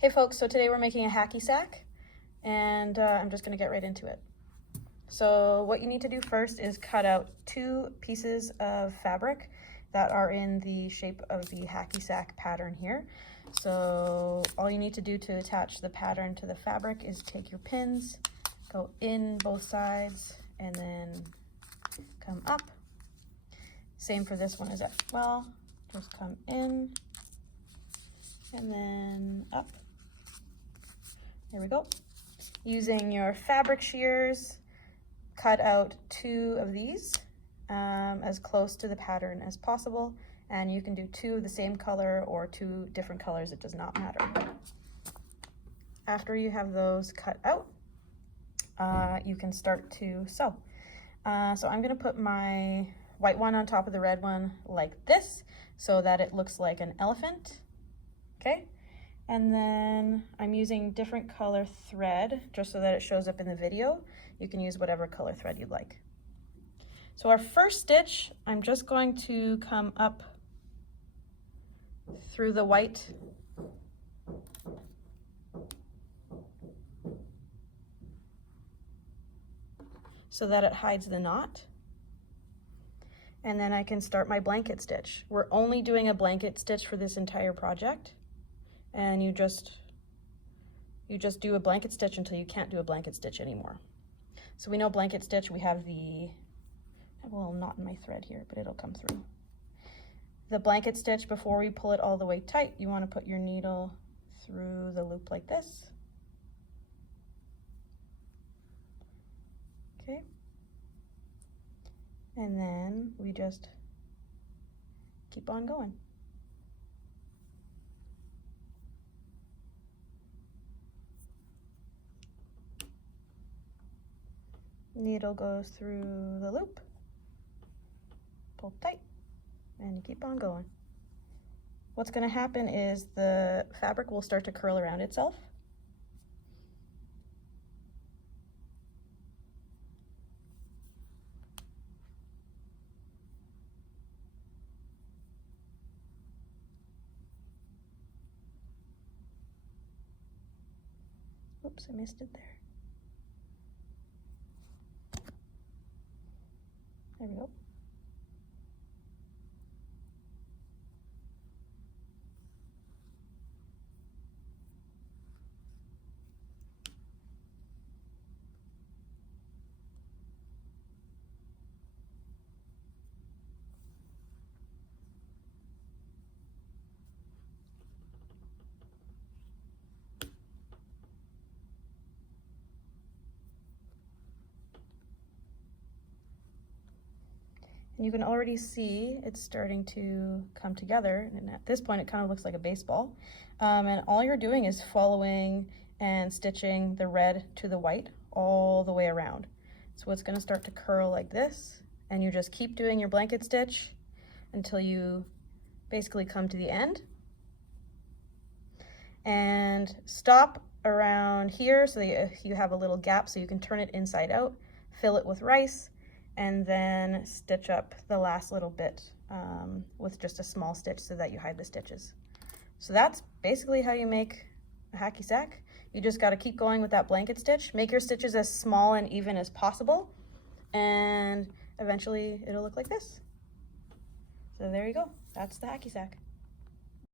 Hey folks, so today we're making a hacky sack, and I'm just going to get right into it. So what you need to do first is cut out 2 pieces of fabric that are in the shape of the hacky sack pattern here. So all you need to do to attach the pattern to the fabric is take your pins, go in both sides, and then come up. Same for this one as well. Just come in and then up. There we go. Using your fabric shears, cut out 2 of these as close to the pattern as possible, and you can do 2 of the same color or 2 different colors, it does not matter. After you have those cut out, you can start to sew. So I'm going to put my white one on top of the red one like this so that it looks like an elephant. Okay. And then I'm using different color thread just so that it shows up in the video. You can use whatever color thread you'd like. So our first stitch, I'm just going to come up through the white so that it hides the knot. And then I can start my blanket stitch. We're only doing a blanket stitch for this entire project. And you just do a blanket stitch until you can't do a blanket stitch anymore. So we know blanket stitch, we have I have a little knot in my thread here, but it'll come through. The blanket stitch, before we pull it all the way tight, you want to put your needle through the loop like this. Okay. And then we just keep on going. Needle goes through the loop, pull tight, and you keep on going. What's going to happen is the fabric will start to curl around itself. Oops, I missed it there. There we go. And you can already see it's starting to come together, and at this point it kind of looks like a baseball. And all you're doing is following and stitching the red to the white all the way around. So it's going to start to curl like this, and you just keep doing your blanket stitch until you basically come to the end. And stop around here so that you have a little gap so you can turn it inside out, fill it with rice, and then stitch up the last little bit with just a small stitch so that you hide the stitches. So that's basically how you make a hacky sack. You just got to keep going with that blanket stitch. Make your stitches as small and even as possible, and eventually it'll look like this. So there you go. That's the hacky sack.